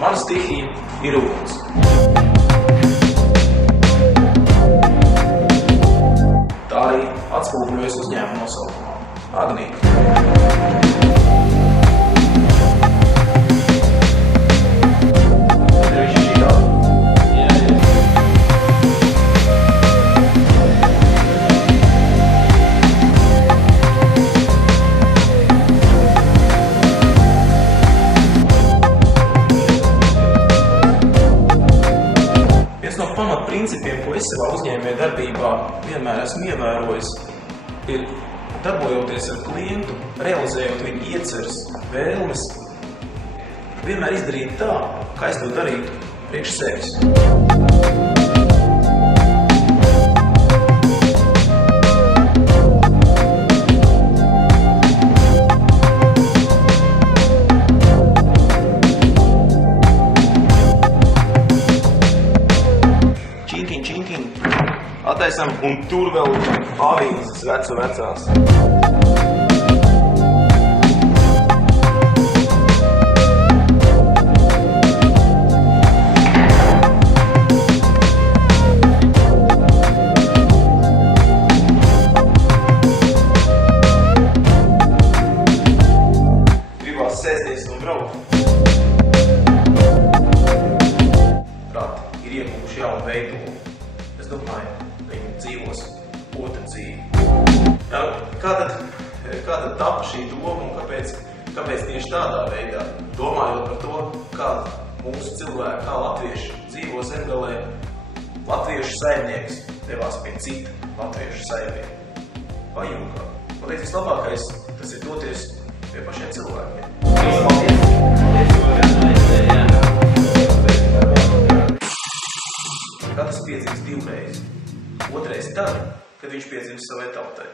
Mana stihija ir uguns. Tā arī atspoguļojas uzņēmuma nosaukumā – Agnija. Viens no pamatprincipiem, ko es savā uzņēmējdarbībā vienmēr esmu ievērojis, ir darbojoties ar klientu, realizējot viņu ieceres, vēlmes, vienmēr izdarīt tā, kā es to darītu priekš sevis. Činkiņ, attaisam, un tur vēl avīzes vecās. Gribās sēsties un braukt. Rati ir iegūši jaunu veidolu. Es domāju, viņi dzīvos otru dzīvi. Kā tad tapa šī doma un kāpēc tieši tādā veidā? Domājot par to, kā mūsu cilvēki, kā latvieši dzīvo Zemgalē, latviešu saimnieks devās pie cita latviešu saimnieka. Pajūkā. Pateic, vislabākais tas ir doties pie pašiem cilvēkiem. Katrs piedzimst divreiz. Otrais tad, kad viņš piedzimst savai tautai.